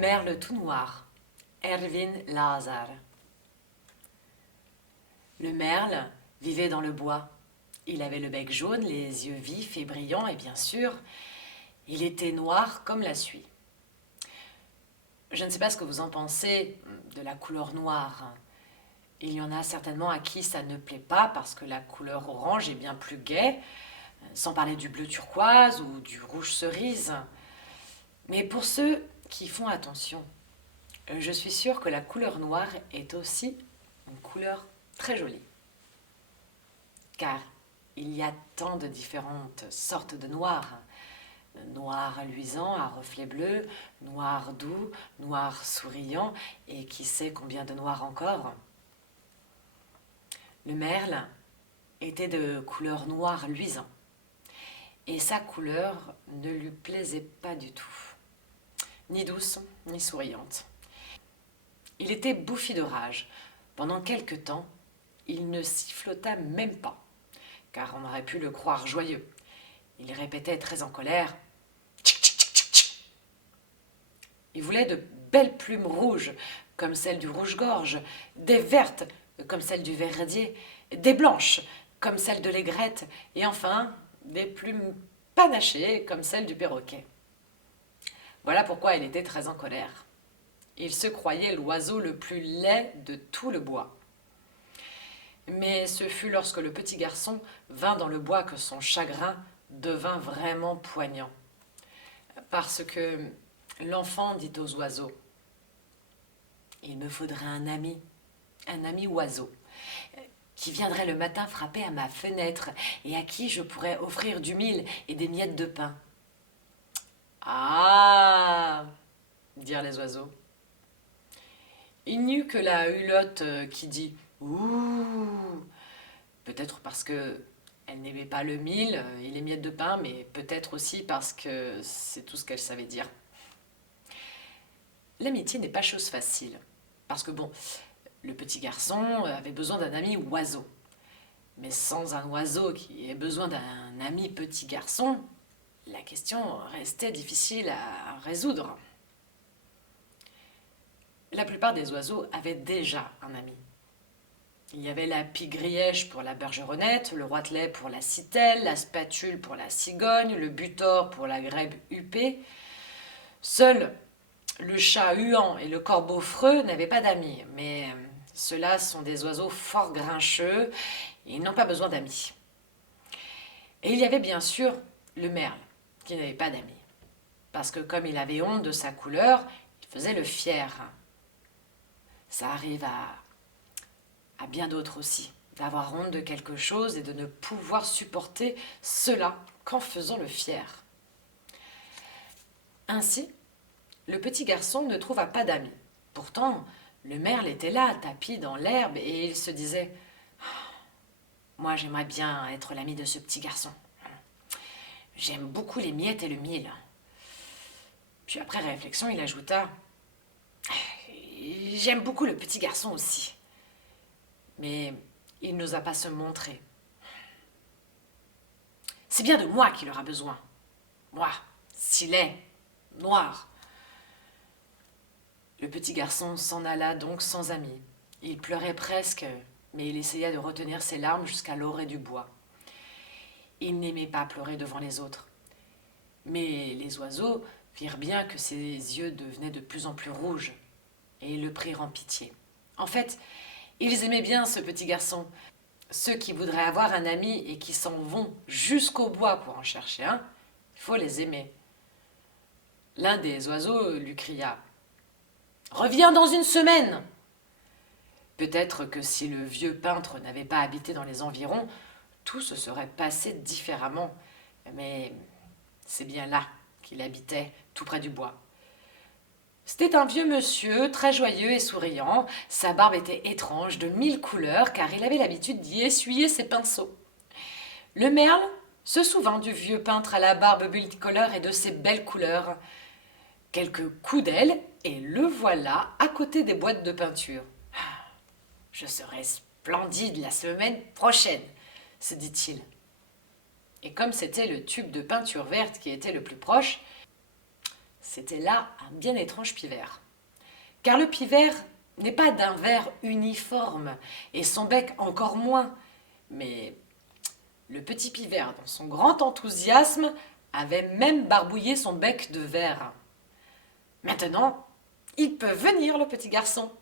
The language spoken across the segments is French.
merle tout noir, Erwin Lazar. Le merle vivait dans le bois. Il avait le bec jaune, les yeux vifs et brillants et bien sûr, il était noir comme la suie. Je ne sais pas ce que vous en pensez de la couleur noire. Il y en a certainement à qui ça ne plaît pas parce que la couleur orange est bien plus gaie, sans parler du bleu turquoise ou du rouge cerise. Mais pour ceux qui font attention, je suis sûre que la couleur noire est aussi une couleur très jolie. Car il y a tant de différentes sortes de noir. Noir luisant à reflets bleus, noir doux, noir souriant et qui sait combien de noir encore. Le merle était de couleur noir luisant et sa couleur ne lui plaisait pas du tout, ni douce ni souriante. Il était bouffi de rage. Pendant quelque temps, il ne sifflota même pas, car on aurait pu le croire joyeux. Il répétait très en colère « Tchic, tchic, tchic, tchic, tchic ». Il voulait de belles plumes rouges, comme celles du rouge-gorge, des vertes, comme celles du verdier, des blanches, comme celles de l'aigrette, et enfin, des plumes panachées, comme celles du perroquet. Voilà pourquoi il était très en colère. Il se croyait l'oiseau le plus laid de tout le bois. Mais ce fut lorsque le petit garçon vint dans le bois que son chagrin devint vraiment poignant. Parce que l'enfant dit aux oiseaux « Il me faudrait un ami oiseau, qui viendrait le matin frapper à ma fenêtre et à qui je pourrais offrir du mil et des miettes de pain. »« Ah !» dirent les oiseaux. Il n'y eut que la hulotte qui dit « Ouh !» Peut-être parce que elle n'aimait pas le mil et les miettes de pain, mais peut-être aussi parce que c'est tout ce qu'elle savait dire. L'amitié n'est pas chose facile, parce que bon, le petit garçon avait besoin d'un ami oiseau. Mais sans un oiseau qui ait besoin d'un ami petit garçon, la question restait difficile à résoudre. La plupart des oiseaux avaient déjà un ami. Il y avait la pie-grièche pour la bergeronnette, le roitelet pour la citelle, la spatule pour la cigogne, le butor pour la grèbe huppée. Seul le chat huant et le corbeau freux n'avaient pas d'amis, mais ceux-là sont des oiseaux fort grincheux et ils n'ont pas besoin d'amis. Et il y avait bien sûr le merle qui n'avait pas d'amis, parce que comme il avait honte de sa couleur, il faisait le fier. Ça arrive à bien d'autres aussi, d'avoir honte de quelque chose et de ne pouvoir supporter cela qu'en faisant le fier. Ainsi, le petit garçon ne trouva pas d'amis. Pourtant, le merle était là, tapi dans l'herbe, et il se disait « Moi, j'aimerais bien être l'ami de ce petit garçon. J'aime beaucoup les miettes et le mil. » Puis après réflexion, il ajouta « J'aime beaucoup le petit garçon aussi. » Mais il n'osa pas se montrer. C'est bien de moi qu'il aura besoin. Moi, si laid, noir. Le petit garçon s'en alla donc sans amis. Il pleurait presque, mais il essaya de retenir ses larmes jusqu'à l'orée du bois. Il n'aimait pas pleurer devant les autres. Mais les oiseaux virent bien que ses yeux devenaient de plus en plus rouges, et ils le prirent en pitié. En fait, ils aimaient bien ce petit garçon. Ceux qui voudraient avoir un ami et qui s'en vont jusqu'au bois pour en chercher un, il faut les aimer. L'un des oiseaux lui cria « Reviens dans une semaine !» Peut-être que si le vieux peintre n'avait pas habité dans les environs, tout se serait passé différemment. Mais c'est bien là qu'il habitait, tout près du bois. C'était un vieux monsieur, très joyeux et souriant. Sa barbe était étrange, de 1000 couleurs, car il avait l'habitude d'y essuyer ses pinceaux. Le merle se souvint du vieux peintre à la barbe multicolore et de ses belles couleurs. Quelques coups d'aile, et le voilà à côté des boîtes de peinture. « Je serai splendide la semaine prochaine », se dit-il. Et comme c'était le tube de peinture verte qui était le plus proche, C'était là un bien étrange pivert. Car le pivert n'est pas d'un vert uniforme, et son bec encore moins. Mais le petit pivert, dans son grand enthousiasme, avait même barbouillé son bec de verre. Maintenant, il peut venir, le petit garçon,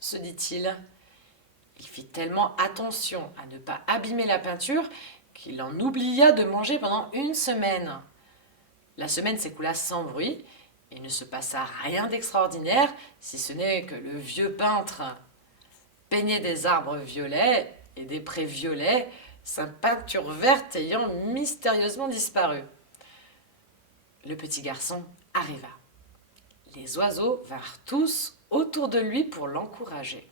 se dit-il. Il fit tellement attention à ne pas abîmer la peinture qu'il en oublia de manger pendant une semaine. La semaine s'écoula sans bruit, et ne se passa rien d'extraordinaire, si ce n'est que le vieux peintre peignait des arbres violets et des prés violets, sa peinture verte ayant mystérieusement disparu. Le petit garçon arriva. Les oiseaux vinrent tous autour de lui pour l'encourager.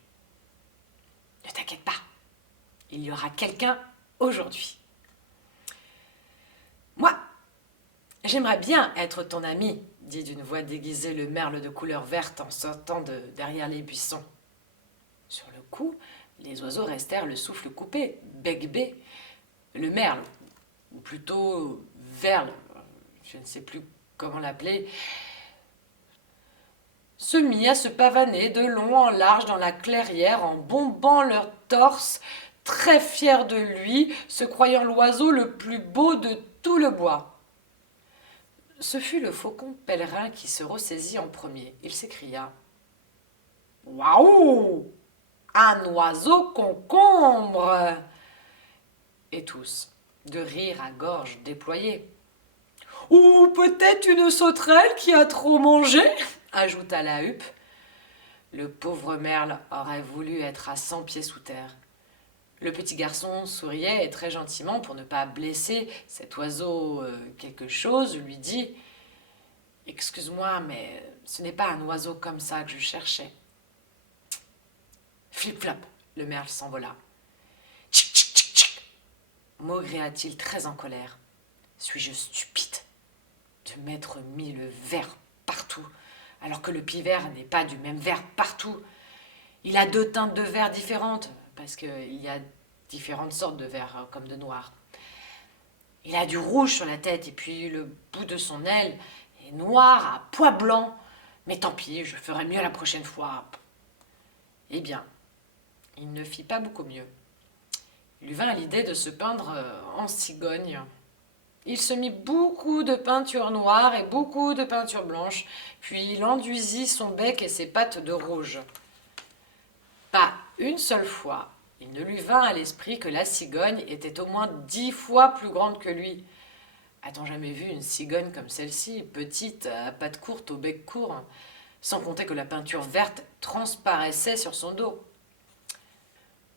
« Ne t'inquiète pas, il y aura quelqu'un aujourd'hui. »« Moi, j'aimerais bien être ton ami, » dit d'une voix déguisée le merle de couleur verte en sortant de derrière les buissons. Sur le coup, les oiseaux restèrent le souffle coupé, bec bée. Le merle, ou plutôt verle, je ne sais plus comment l'appeler, se mit à se pavaner de long en large dans la clairière en bombant leur torse, très fier de lui, se croyant l'oiseau le plus beau de tout le bois. Ce fut le faucon pèlerin qui se ressaisit en premier. Il s'écria « Waouh! Un oiseau concombre !» Et tous, de rire à gorge déployée. « Ou peut-être une sauterelle qui a trop mangé ?» ajouta la huppe. Le pauvre merle aurait voulu être à 100 pieds sous terre. Le petit garçon souriait et très gentiment, pour ne pas blesser cet oiseau quelque chose, lui dit « Excuse-moi, mais ce n'est pas un oiseau comme ça que je cherchais. » Flip-flop, le merle s'envola. « Tchic, tchic, tchic, tchic » maugréa-t-il très en colère. « Suis-je stupide de m'être mis le vert partout, alors que le pivert n'est pas du même vert partout. Il a 2 teintes de vert différentes, parce qu'il y a différentes sortes de vert, comme de noir. Il a du rouge sur la tête, et puis le bout de son aile est noir à pois blanc. Mais tant pis, je ferai mieux la prochaine fois. » Eh bien, il ne fit pas beaucoup mieux. Il lui vint à l'idée de se peindre en cigogne. Il se mit beaucoup de peinture noire et beaucoup de peinture blanche, puis il enduisit son bec et ses pattes de rouge. Pas une seule fois, il ne lui vint à l'esprit que la cigogne était au moins 10 fois plus grande que lui. A-t-on jamais vu une cigogne comme celle-ci, petite, à pattes courtes, au bec court, sans compter que la peinture verte transparaissait sur son dos?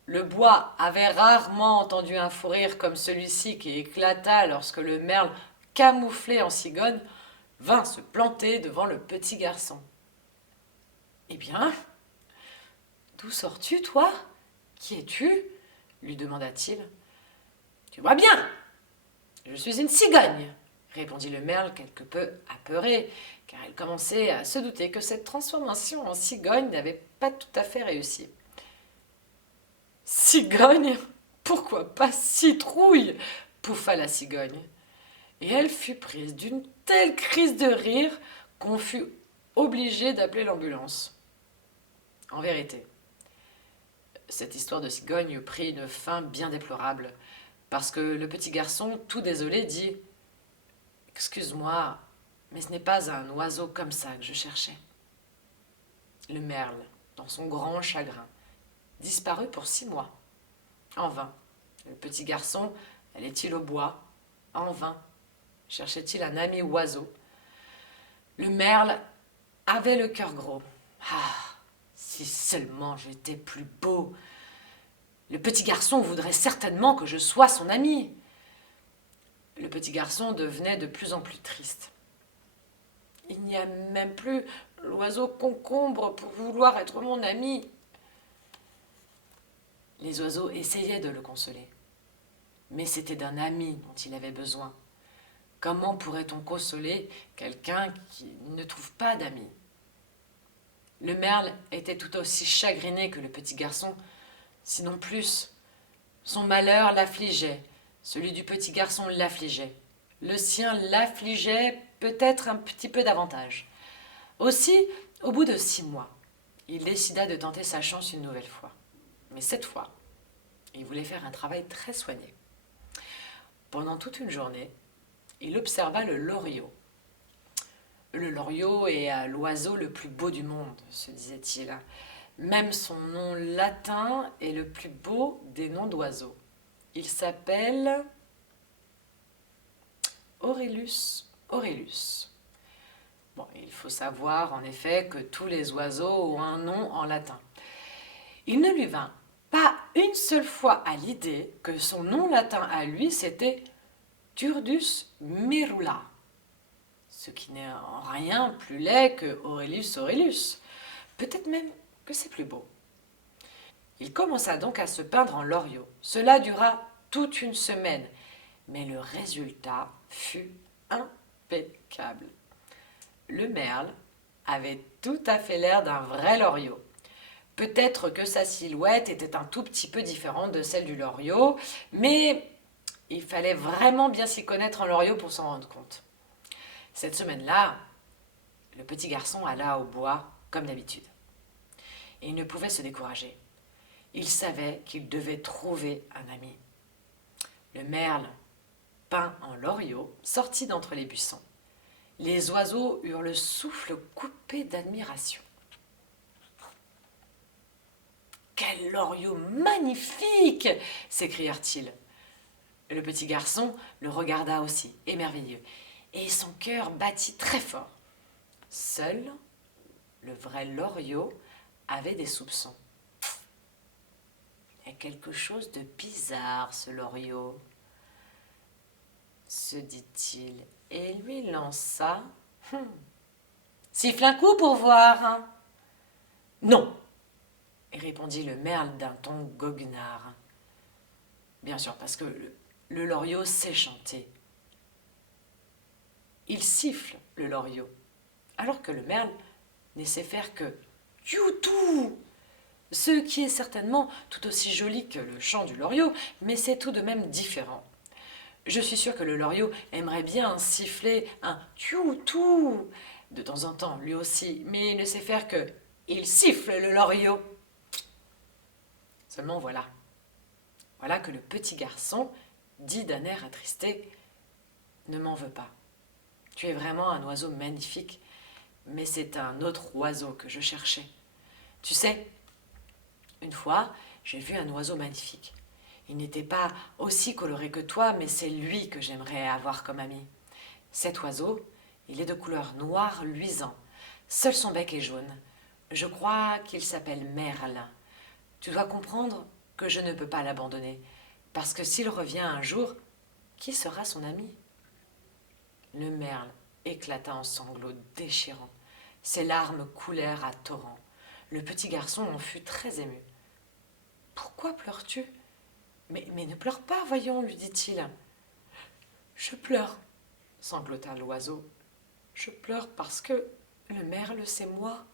Le bois avait rarement entendu un fou rire comme celui-ci qui éclata lorsque le merle, camouflé en cigogne, vint se planter devant le petit garçon. « Eh bien, d'où sors-tu, toi? Qui es-tu » lui demanda-t-il. « Tu vois bien, je suis une cigogne, » répondit le merle quelque peu apeuré, car il commençait à se douter que cette transformation en cigogne n'avait pas tout à fait réussi. « Cigogne? Pourquoi pas citrouille ?» pouffa la cigogne. Et elle fut prise d'une telle crise de rire qu'on fut obligé d'appeler l'ambulance. En vérité, cette histoire de cigogne prit une fin bien déplorable, parce que le petit garçon, tout désolé, dit « Excuse-moi, mais ce n'est pas un oiseau comme ça que je cherchais. » Le merle, dans son grand chagrin, disparut pour 6 mois. En vain. Le petit garçon allait-il au bois? En vain. Cherchait-il un ami oiseau? Le merle avait le cœur gros. Ah, si seulement j'étais plus beau! Le petit garçon voudrait certainement que je sois son ami. Le petit garçon devenait de plus en plus triste. Il n'y a même plus l'oiseau concombre pour vouloir être mon ami. Les oiseaux essayaient de le consoler. Mais c'était d'un ami dont il avait besoin. Comment pourrait-on consoler quelqu'un qui ne trouve pas d'amis? Le merle était tout aussi chagriné que le petit garçon, sinon plus. Son malheur l'affligeait, celui du petit garçon l'affligeait. Le sien l'affligeait peut-être un petit peu davantage. Aussi, au bout de 6 mois, il décida de tenter sa chance une nouvelle fois. Mais cette fois, il voulait faire un travail très soigné. Pendant toute une journée, il observa le loriot. Le loriot est l'oiseau le plus beau du monde, se disait-il. Même son nom latin est le plus beau des noms d'oiseaux. Il s'appelle Aurelius Aurelius. Bon, il faut savoir en effet que tous les oiseaux ont un nom en latin. Il ne lui vint pas une seule fois à l'idée que son nom latin à lui c'était Turdus merula, ce qui n'est en rien plus laid que Aurelius Aurelius. Peut-être même que c'est plus beau. Il commença donc à se peindre en loriot. Cela dura toute une semaine, mais le résultat fut impeccable. Le merle avait tout à fait l'air d'un vrai loriot. Peut-être que sa silhouette était un tout petit peu différente de celle du loriot, mais il fallait vraiment bien s'y connaître en loriot pour s'en rendre compte. Cette semaine-là, le petit garçon alla au bois comme d'habitude. Et il ne pouvait se décourager. Il savait qu'il devait trouver un ami. Le merle, peint en loriot, sortit d'entre les buissons. Les oiseaux eurent le souffle coupé d'admiration. « Quel loriot magnifique !» s'écrièrent-ils. Le petit garçon le regarda aussi, émerveillé, et son cœur battit très fort. Seul le vrai loriot avait des soupçons. « Il y a quelque chose de bizarre, ce loriot, » se dit-il, et lui lança « Siffle un coup pour voir, hein. »« Non !» répondit le merle d'un ton goguenard. Bien sûr, parce que le loriot sait chanter. Il siffle, le loriot, alors que le merle ne sait faire que « youtou !» ce qui est certainement tout aussi joli que le chant du loriot, mais c'est tout de même différent. Je suis sûre que le loriot aimerait bien siffler un « youtou !» de temps en temps, lui aussi, mais il ne sait faire que « il siffle le loriot !» Seulement voilà. Voilà que le petit garçon dit d'un air attristé « Ne m'en veux pas. Tu es vraiment un oiseau magnifique, mais c'est un autre oiseau que je cherchais. Tu sais, une fois, j'ai vu un oiseau magnifique. Il n'était pas aussi coloré que toi, mais c'est lui que j'aimerais avoir comme ami. Cet oiseau, il est de couleur noire luisant. Seul son bec est jaune. Je crois qu'il s'appelle Merle. Tu dois comprendre que je ne peux pas l'abandonner, parce que s'il revient un jour, qui sera son ami ? Le merle éclata en sanglots déchirants. Ses larmes coulèrent à torrents. Le petit garçon en fut très ému. « Pourquoi pleures-tu ? Mais ne pleure pas, voyons, lui dit-il. « Je pleure, sanglota l'oiseau. Je pleure parce que le merle, c'est moi. »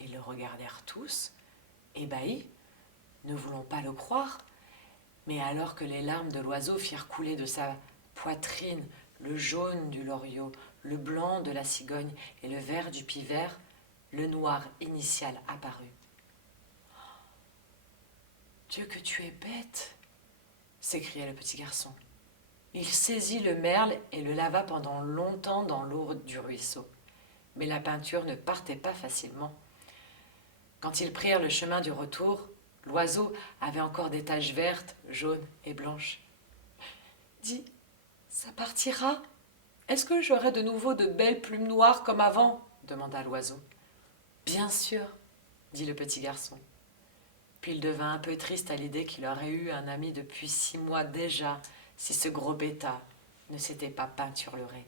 Ils le regardèrent tous, ébahis, ne voulant pas le croire. Mais alors que les larmes de l'oiseau firent couler de sa poitrine le jaune du loriot, le blanc de la cigogne et le vert du pivert, le noir initial apparut. « Dieu que tu es bête !» s'écria le petit garçon. Il saisit le merle et le lava pendant longtemps dans l'eau du ruisseau. Mais la peinture ne partait pas facilement. Quand ils prirent le chemin du retour, l'oiseau avait encore des taches vertes, jaunes et blanches. « Dis, ça partira ? Est-ce que j'aurai de nouveau de belles plumes noires comme avant ?» demanda l'oiseau. « Bien sûr, » dit le petit garçon. Puis il devint un peu triste à l'idée qu'il aurait eu un ami depuis 6 mois déjà, si ce gros bêta ne s'était pas peinturluré.